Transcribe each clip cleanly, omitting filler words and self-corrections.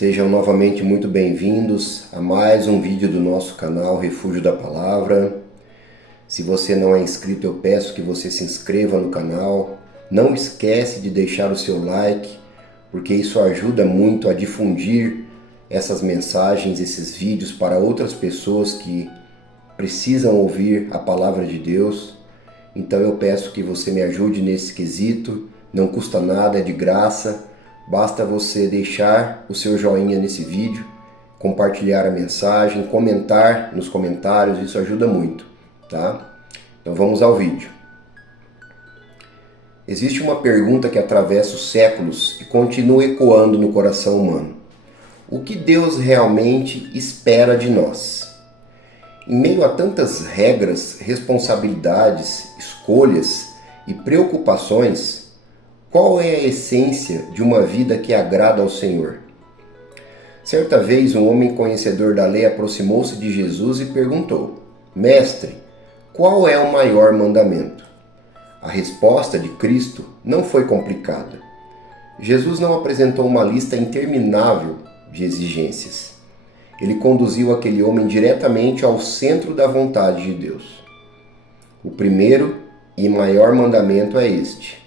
Sejam novamente muito bem-vindos a mais um vídeo do nosso canal Refúgio da Palavra. Se você não é inscrito, eu peço que você se inscreva no canal. Não esquece de deixar o seu like, porque isso ajuda muito a difundir essas mensagens, esses vídeos para outras pessoas que precisam ouvir a Palavra de Deus. Então eu peço que você me ajude nesse quesito, não custa nada, é de graça. Basta você deixar o seu joinha nesse vídeo, compartilhar a mensagem, comentar nos comentários, isso ajuda muito, tá? Então vamos ao vídeo. Existe uma pergunta que atravessa os séculos e continua ecoando no coração humano. O que Deus realmente espera de nós? Em meio a tantas regras, responsabilidades, escolhas e preocupações, qual é a essência de uma vida que agrada ao Senhor? Certa vez, um homem conhecedor da lei aproximou-se de Jesus e perguntou: Mestre, qual é o maior mandamento? A resposta de Cristo não foi complicada. Jesus não apresentou uma lista interminável de exigências. Ele conduziu aquele homem diretamente ao centro da vontade de Deus. O primeiro e maior mandamento é este: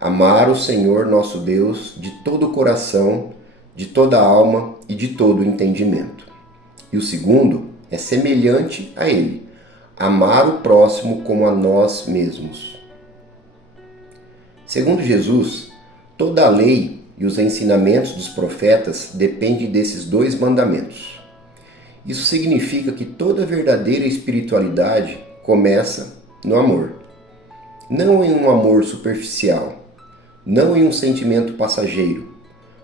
amar o Senhor nosso Deus de todo o coração, de toda a alma e de todo o entendimento. E o segundo é semelhante a ele: amar o próximo como a nós mesmos. Segundo Jesus, toda a lei e os ensinamentos dos profetas dependem desses dois mandamentos. Isso significa que toda verdadeira espiritualidade começa no amor. Não em um amor superficial, não em um sentimento passageiro,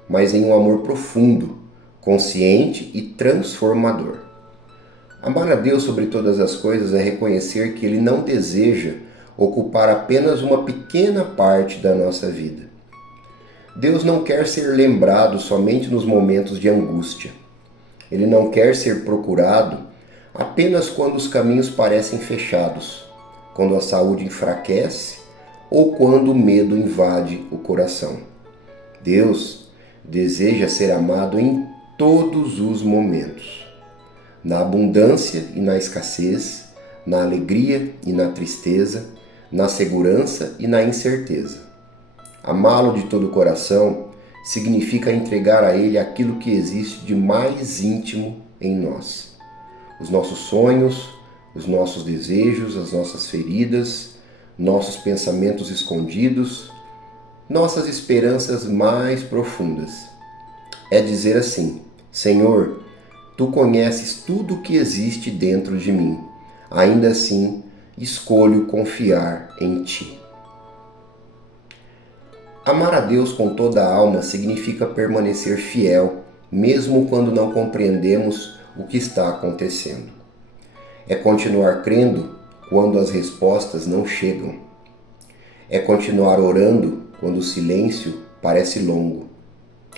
mas em um amor profundo, consciente e transformador. Amar a Deus sobre todas as coisas é reconhecer que Ele não deseja ocupar apenas uma pequena parte da nossa vida. Deus não quer ser lembrado somente nos momentos de angústia. Ele não quer ser procurado apenas quando os caminhos parecem fechados, quando a saúde enfraquece ou quando o medo invade o coração. Deus deseja ser amado em todos os momentos, na abundância e na escassez, na alegria e na tristeza, na segurança e na incerteza. Amá-lo de todo o coração significa entregar a Ele aquilo que existe de mais íntimo em nós. Os nossos sonhos, os nossos desejos, as nossas feridas, nossos pensamentos escondidos, nossas esperanças mais profundas. É dizer assim: Senhor, Tu conheces tudo o que existe dentro de mim. Ainda assim, escolho confiar em Ti. Amar a Deus com toda a alma significa permanecer fiel, mesmo quando não compreendemos o que está acontecendo. É continuar crendo quando as respostas não chegam. É continuar orando quando o silêncio parece longo.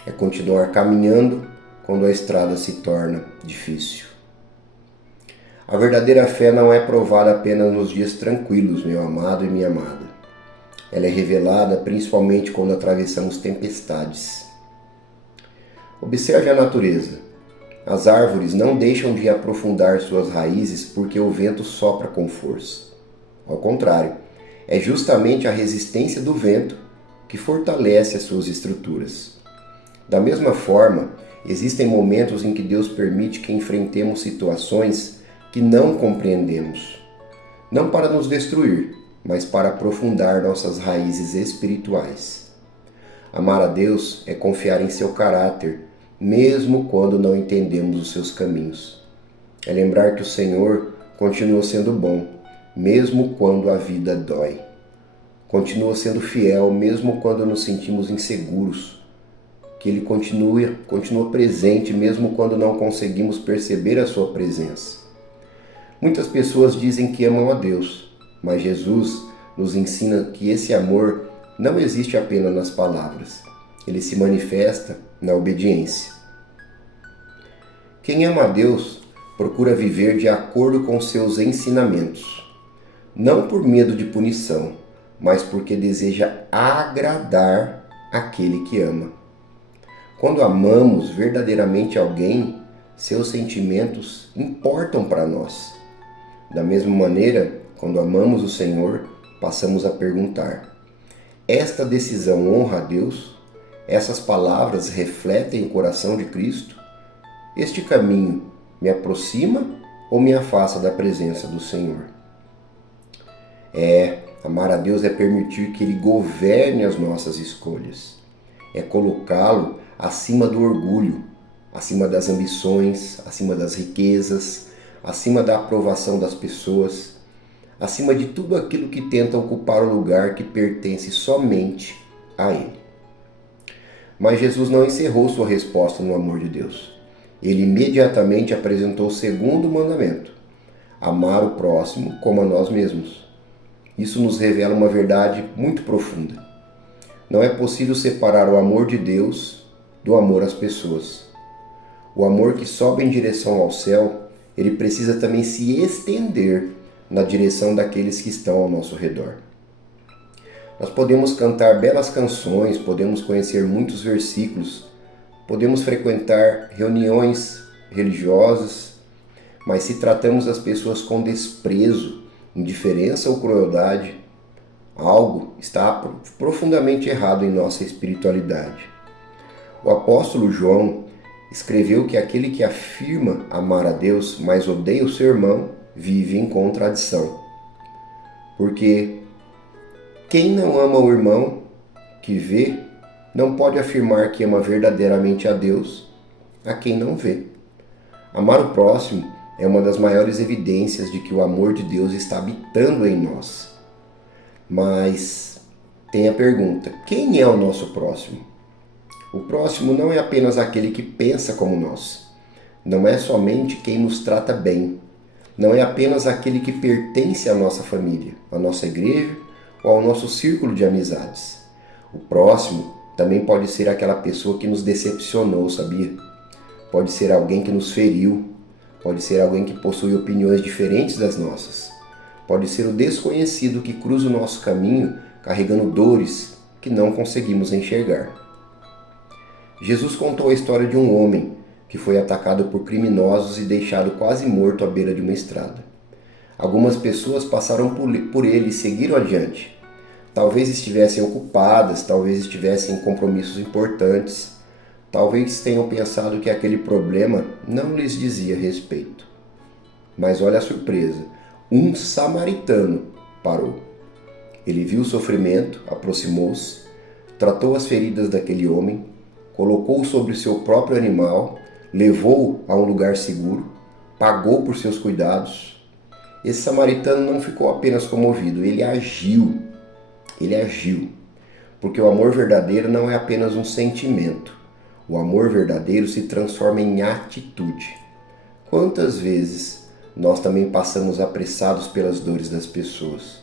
É continuar caminhando quando a estrada se torna difícil. A verdadeira fé não é provada apenas nos dias tranquilos, meu amado e minha amada. Ela é revelada principalmente quando atravessamos tempestades. Observe a natureza. As árvores não deixam de aprofundar suas raízes porque o vento sopra com força. Ao contrário, é justamente a resistência do vento que fortalece as suas estruturas. Da mesma forma, existem momentos em que Deus permite que enfrentemos situações que não compreendemos, não para nos destruir, mas para aprofundar nossas raízes espirituais. Amar a Deus é confiar em seu caráter, mesmo quando não entendemos os seus caminhos. É lembrar que o Senhor continua sendo bom, mesmo quando a vida dói. Continua sendo fiel, mesmo quando nos sentimos inseguros. Que Ele continua presente, mesmo quando não conseguimos perceber a sua presença. Muitas pessoas dizem que amam a Deus, mas Jesus nos ensina que esse amor não existe apenas nas palavras. Ele se manifesta na obediência. Quem ama a Deus procura viver de acordo com seus ensinamentos, não por medo de punição, mas porque deseja agradar aquele que ama. Quando amamos verdadeiramente alguém, seus sentimentos importam para nós. Da mesma maneira, quando amamos o Senhor, passamos a perguntar: esta decisão honra a Deus? Essas palavras refletem o coração de Cristo? Este caminho me aproxima ou me afasta da presença do Senhor? Amar a Deus é permitir que Ele governe as nossas escolhas. É colocá-lo acima do orgulho, acima das ambições, acima das riquezas, acima da aprovação das pessoas, acima de tudo aquilo que tenta ocupar o lugar que pertence somente a Ele. Mas Jesus não encerrou sua resposta no amor de Deus. Ele imediatamente apresentou o segundo mandamento: amar o próximo como a nós mesmos. Isso nos revela uma verdade muito profunda. Não é possível separar o amor de Deus do amor às pessoas. O amor que sobe em direção ao céu, ele precisa também se estender na direção daqueles que estão ao nosso redor. Nós podemos cantar belas canções, podemos conhecer muitos versículos, podemos frequentar reuniões religiosas, mas se tratamos as pessoas com desprezo, indiferença ou crueldade, algo está profundamente errado em nossa espiritualidade. O apóstolo João escreveu que aquele que afirma amar a Deus, mas odeia o seu irmão, vive em contradição. Porque quem não ama o irmão que vê, não pode afirmar que ama verdadeiramente a Deus a quem não vê. Amar o próximo é uma das maiores evidências de que o amor de Deus está habitando em nós. Mas tem a pergunta: quem é o nosso próximo? O próximo não é apenas aquele que pensa como nós. Não é somente quem nos trata bem. Não é apenas aquele que pertence à nossa família, à nossa igreja ou ao nosso círculo de amizades. O próximo também pode ser aquela pessoa que nos decepcionou, sabia? Pode ser alguém que nos feriu. Pode ser alguém que possui opiniões diferentes das nossas. Pode ser o desconhecido que cruza o nosso caminho carregando dores que não conseguimos enxergar. Jesus contou a história de um homem que foi atacado por criminosos e deixado quase morto à beira de uma estrada. Algumas pessoas passaram por ele e seguiram adiante. Talvez estivessem ocupadas, talvez estivessem em compromissos importantes, talvez tenham pensado que aquele problema não lhes dizia respeito. Mas olha a surpresa, um samaritano parou. Ele viu o sofrimento, aproximou-se, tratou as feridas daquele homem, colocou-o sobre o seu próprio animal, levou-o a um lugar seguro, pagou por seus cuidados. Esse samaritano não ficou apenas comovido, ele agiu. Porque o amor verdadeiro não é apenas um sentimento. O amor verdadeiro se transforma em atitude. Quantas vezes nós também passamos apressados pelas dores das pessoas?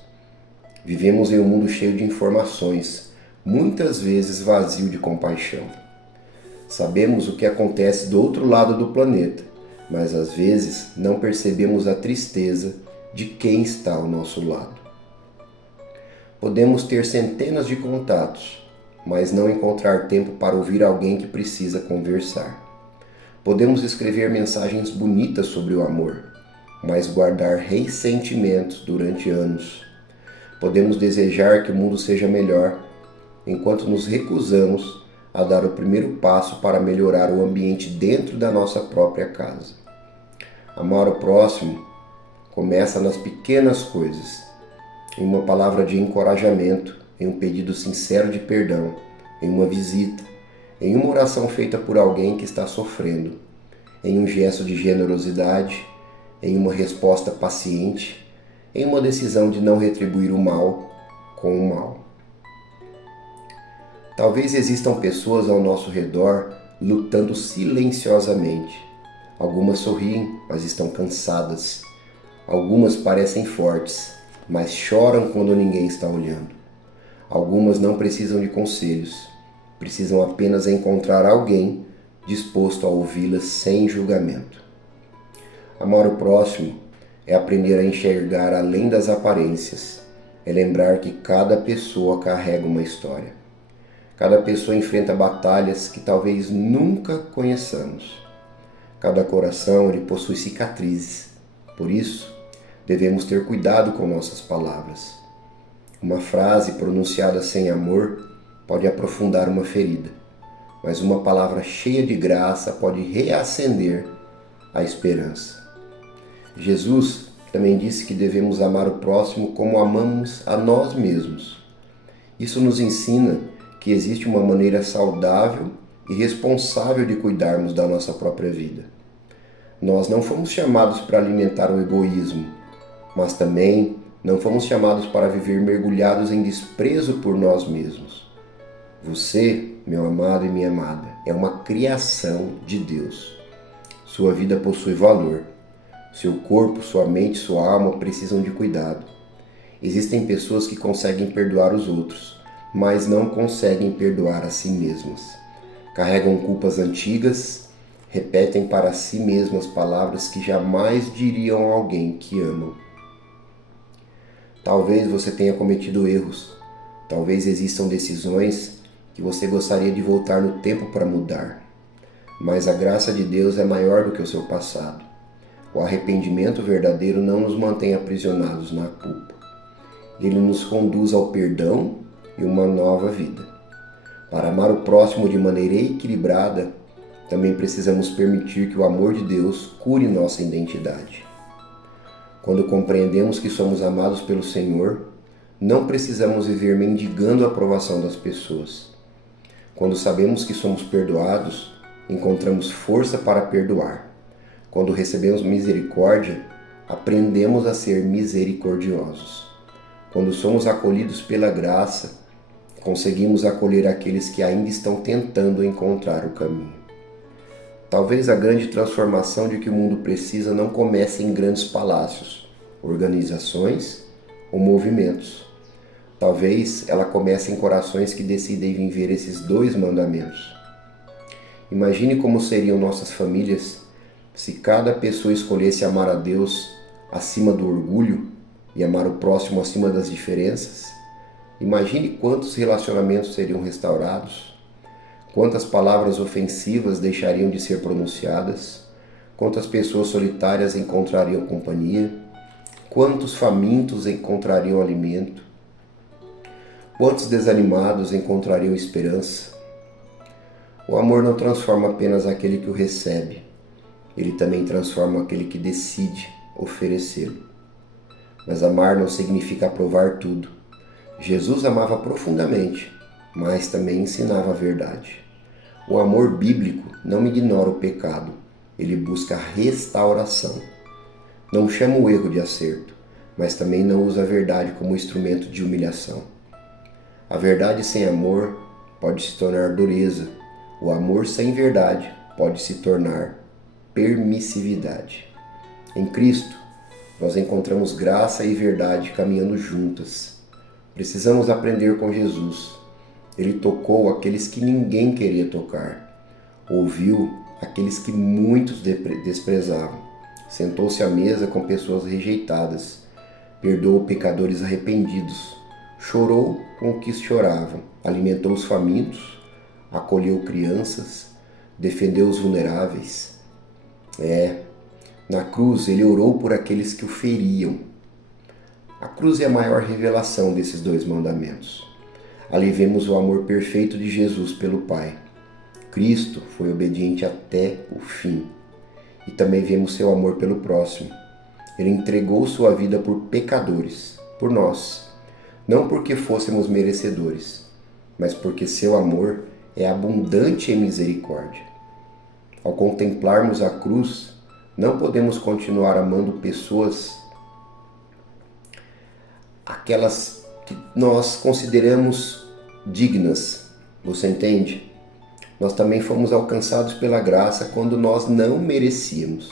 Vivemos em um mundo cheio de informações, muitas vezes vazio de compaixão. Sabemos o que acontece do outro lado do planeta, mas às vezes não percebemos a tristeza de quem está ao nosso lado. Podemos ter centenas de contatos, mas não encontrar tempo para ouvir alguém que precisa conversar. Podemos escrever mensagens bonitas sobre o amor, mas guardar ressentimentos durante anos. Podemos desejar que o mundo seja melhor, enquanto nos recusamos a dar o primeiro passo para melhorar o ambiente dentro da nossa própria casa. Amar o próximo começa nas pequenas coisas, em uma palavra de encorajamento, em um pedido sincero de perdão, em uma visita, em uma oração feita por alguém que está sofrendo, em um gesto de generosidade, em uma resposta paciente, em uma decisão de não retribuir o mal com o mal. Talvez existam pessoas ao nosso redor lutando silenciosamente. Algumas sorriem, mas estão cansadas. Algumas parecem fortes, mas choram quando ninguém está olhando. Algumas não precisam de conselhos, precisam apenas encontrar alguém disposto a ouvi-las sem julgamento. Amar o próximo é aprender a enxergar além das aparências, é lembrar que cada pessoa carrega uma história. Cada pessoa enfrenta batalhas que talvez nunca conheçamos. Cada coração ele possui cicatrizes. Por isso, devemos ter cuidado com nossas palavras. Uma frase pronunciada sem amor pode aprofundar uma ferida, mas uma palavra cheia de graça pode reacender a esperança. Jesus também disse que devemos amar o próximo como amamos a nós mesmos. Isso nos ensina que existe uma maneira saudável e responsável de cuidarmos da nossa própria vida. Nós não fomos chamados para alimentar o egoísmo, mas também não fomos chamados para viver mergulhados em desprezo por nós mesmos. Você, meu amado e minha amada, é uma criação de Deus. Sua vida possui valor. Seu corpo, sua mente, sua alma precisam de cuidado. Existem pessoas que conseguem perdoar os outros, mas não conseguem perdoar a si mesmas. Carregam culpas antigas, repetem para si mesmas palavras que jamais diriam a alguém que amam. Talvez você tenha cometido erros. Talvez existam decisões que você gostaria de voltar no tempo para mudar. Mas a graça de Deus é maior do que o seu passado. O arrependimento verdadeiro não nos mantém aprisionados na culpa. Ele nos conduz ao perdão e uma nova vida. Para amar o próximo de maneira equilibrada, também precisamos permitir que o amor de Deus cure nossa identidade. Quando compreendemos que somos amados pelo Senhor, não precisamos viver mendigando a aprovação das pessoas. Quando sabemos que somos perdoados, encontramos força para perdoar. Quando recebemos misericórdia, aprendemos a ser misericordiosos. Quando somos acolhidos pela graça, conseguimos acolher aqueles que ainda estão tentando encontrar o caminho. Talvez a grande transformação de que o mundo precisa não comece em grandes palácios, organizações ou movimentos. Talvez ela comece em corações que decidem viver esses 2 mandamentos. Imagine como seriam nossas famílias se cada pessoa escolhesse amar a Deus acima do orgulho e amar o próximo acima das diferenças. Imagine quantos relacionamentos seriam restaurados, quantas palavras ofensivas deixariam de ser pronunciadas, quantas pessoas solitárias encontrariam companhia, quantos famintos encontrariam alimento, quantos desanimados encontrariam esperança. O amor não transforma apenas aquele que o recebe, ele também transforma aquele que decide oferecê-lo. Mas amar não significa aprovar tudo. Jesus amava profundamente, mas também ensinava a verdade. O amor bíblico não ignora o pecado, ele busca a restauração. Não chama o erro de acerto, mas também não usa a verdade como instrumento de humilhação. A verdade sem amor pode se tornar dureza. O amor sem verdade pode se tornar permissividade. Em Cristo, nós encontramos graça e verdade caminhando juntas. Precisamos aprender com Jesus. Ele tocou aqueles que ninguém queria tocar. Ouviu aqueles que muitos desprezavam. Sentou-se à mesa com pessoas rejeitadas. Perdoou pecadores arrependidos. Chorou com os que choravam. Alimentou os famintos. Acolheu crianças. Defendeu os vulneráveis. Na cruz ele orou por aqueles que o feriam. A cruz é a maior revelação desses 2 mandamentos. Ali vemos o amor perfeito de Jesus pelo Pai. Cristo foi obediente até o fim. E também vemos seu amor pelo próximo. Ele entregou sua vida por pecadores, por nós. Não porque fôssemos merecedores, mas porque seu amor é abundante em misericórdia. Ao contemplarmos a cruz, não podemos continuar amando pessoas, aquelas que nós consideramos dignas. Você entende? Nós também fomos alcançados pela graça quando nós não merecíamos.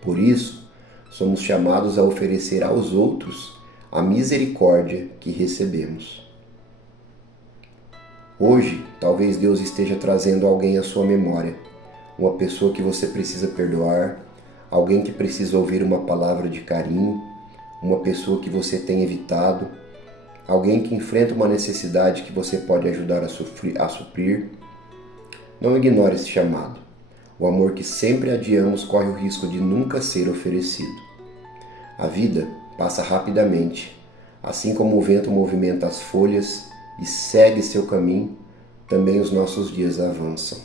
Por isso, somos chamados a oferecer aos outros a misericórdia que recebemos. Hoje, talvez Deus esteja trazendo alguém à sua memória, uma pessoa que você precisa perdoar, alguém que precisa ouvir uma palavra de carinho, uma pessoa que você tem evitado. alguém que enfrenta uma necessidade que você pode ajudar a suprir. Não ignore esse chamado. O amor que sempre adiamos corre o risco de nunca ser oferecido. A vida passa rapidamente, assim como o vento movimenta as folhas e segue seu caminho, também os nossos dias avançam.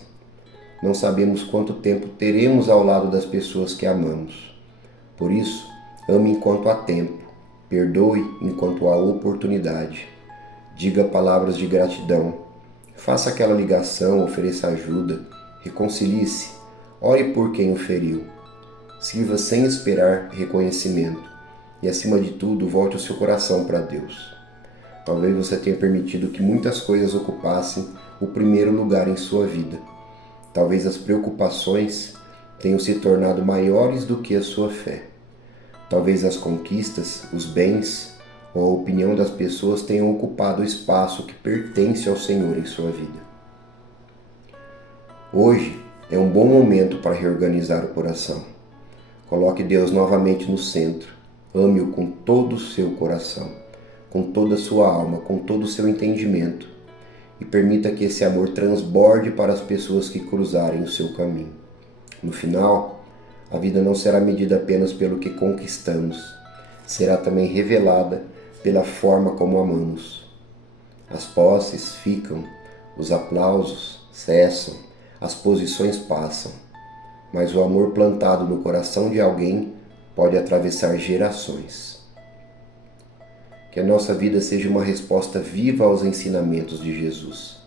Não sabemos quanto tempo teremos ao lado das pessoas que amamos. Por isso, ame enquanto há tempo, perdoe enquanto há oportunidade, diga palavras de gratidão, faça aquela ligação, ofereça ajuda, reconcilie-se, ore por quem o feriu, sirva sem esperar reconhecimento e, acima de tudo, volte o seu coração para Deus. Talvez você tenha permitido que muitas coisas ocupassem o primeiro lugar em sua vida. Talvez as preocupações tenham se tornado maiores do que a sua fé. Talvez as conquistas, os bens ou a opinião das pessoas tenham ocupado o espaço que pertence ao Senhor em sua vida. Hoje é um bom momento para reorganizar o coração. Coloque Deus novamente no centro. Ame-o com todo o seu coração, com toda a sua alma, com todo o seu entendimento. E permita que esse amor transborde para as pessoas que cruzarem o seu caminho. No final, a vida não será medida apenas pelo que conquistamos, será também revelada pela forma como amamos. As posses ficam, os aplausos cessam, as posições passam, mas o amor plantado no coração de alguém pode atravessar gerações. Que a nossa vida seja uma resposta viva aos ensinamentos de Jesus.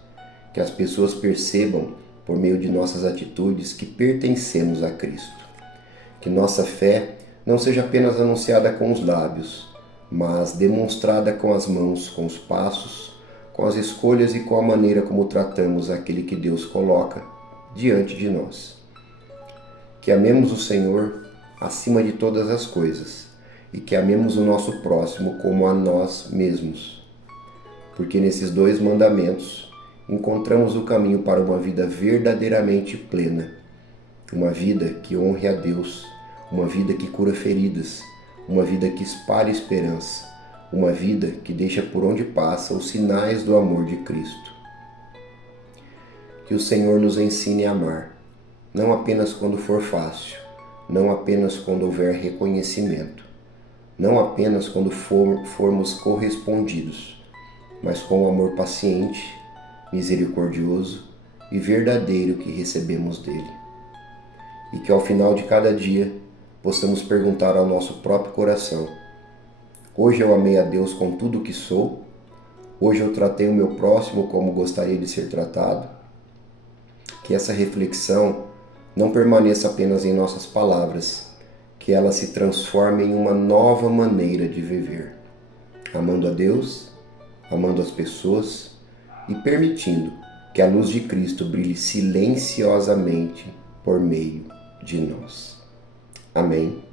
Que as pessoas percebam, por meio de nossas atitudes, que pertencemos a Cristo. Que nossa fé não seja apenas anunciada com os lábios, mas demonstrada com as mãos, com os passos, com as escolhas e com a maneira como tratamos aquele que Deus coloca diante de nós. Que amemos o Senhor acima de todas as coisas e que amemos o nosso próximo como a nós mesmos, porque nesses dois mandamentos encontramos o caminho para uma vida verdadeiramente plena, uma vida que honre a Deus, uma vida que cura feridas, uma vida que espalha esperança, uma vida que deixa por onde passa os sinais do amor de Cristo. Que o Senhor nos ensine a amar, não apenas quando for fácil, não apenas quando houver reconhecimento, não apenas quando formos correspondidos, mas com o amor paciente, misericordioso e verdadeiro que recebemos dele. E que ao final de cada dia possamos perguntar ao nosso próprio coração: hoje eu amei a Deus com tudo o que sou? Hoje eu tratei o meu próximo como gostaria de ser tratado? Que essa reflexão não permaneça apenas em nossas palavras, que ela se transforme em uma nova maneira de viver, amando a Deus, amando as pessoas e permitindo que a luz de Cristo brilhe silenciosamente por meio de nós. Amém.